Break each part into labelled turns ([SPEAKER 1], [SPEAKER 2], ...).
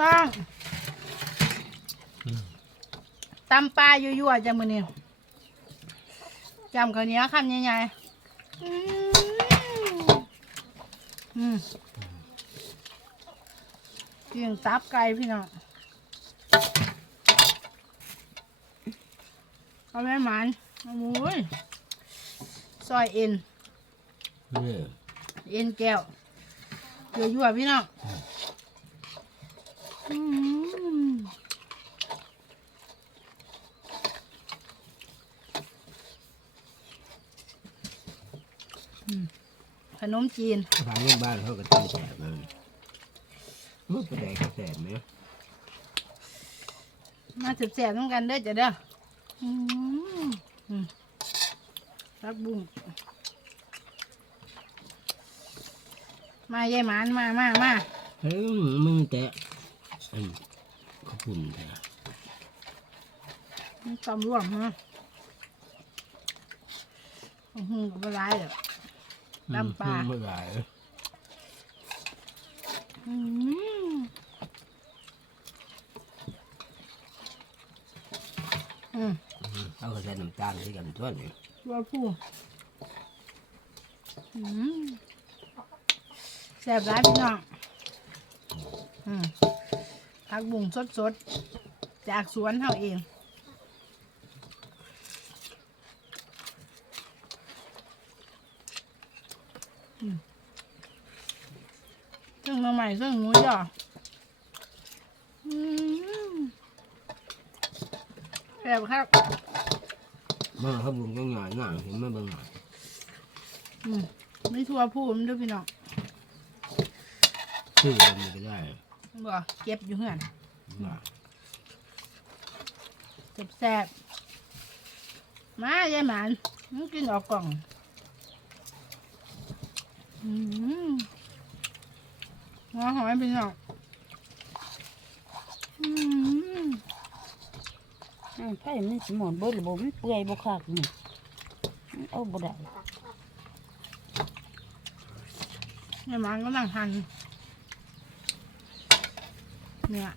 [SPEAKER 1] ว่างตำปลายั่วๆจ้ะมื้อนี้จำข้าวเหนียวคำใหญ่ๆอืมอืมเกียงตับไก่พี่น้องเอาแม่หมันโอ้ยซอยเอ็น
[SPEAKER 2] นี่
[SPEAKER 1] เอ็นแก้วยั่วๆพี่น้องอืมอืม ขนมจีน
[SPEAKER 2] ทางโรงพยาบาลเขาก็ต้องแสบมันมันไปได้ก็แสบไหม
[SPEAKER 1] มาแสบๆต้องกันเด้อจ้ะเด้ออืมอืมรักบุ้งมายายหมานมามามา
[SPEAKER 2] เฮ้ยมึงแตะ อันขอบคุณแท้
[SPEAKER 1] มันตำร่วมฮะอื้อหือกับร้ายเลย น้ำปลา
[SPEAKER 2] เมื่อไหร่
[SPEAKER 1] อืมอืม
[SPEAKER 2] เขาก็ใส่น้ำตาลที่กันทั่วเลย
[SPEAKER 1] ตัวผู้อืมแซ่บร้ายพี่น้องอืม ผักบุ้งสดๆ จากสวนเฮาเองอืมเครื่องมาใหม่เครื่องหมูย่ออืมแซ่บครับ
[SPEAKER 2] มาเขาบุญก็หน่อยหน่อยเห็นไหมเบางหน่อย
[SPEAKER 1] อืมไม่ทัวพูดมันด้วยพี่น้อง
[SPEAKER 2] ชื่อมันก็ได้
[SPEAKER 1] บ่เก็บอยู่เหือน
[SPEAKER 2] ว่า
[SPEAKER 1] แซ่บแซ่บๆมายายหมานมันกินออกกล่องอืมหัวหอยพี่น้องอืม
[SPEAKER 3] อืมไผ่มันสิหมอนเบิดหรือบ่มันเปื่อยบ่คักนี่มันเอาบ่ได้
[SPEAKER 1] ยายหมานก็นั่งหั่น เนี่ย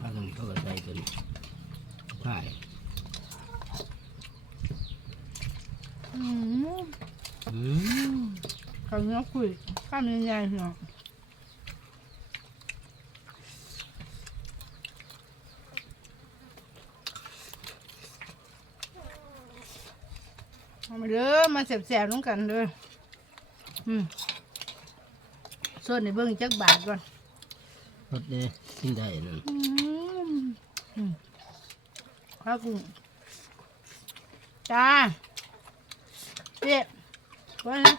[SPEAKER 2] พากันเขาก็ใส่จนใช่
[SPEAKER 1] อืม
[SPEAKER 2] อืม
[SPEAKER 1] ข้าวเหนียวคุยข้าวใหญ่ๆพี่น้องเอามาเด้อมาแสบๆน้องกันเด้ออืม ส่วนในเบิ้งจักบาทก่อน
[SPEAKER 2] รสเนี่ยกินได้นั่น
[SPEAKER 1] อืมอืมข้าวกุ้งจ้าเป๊ะไว้นะ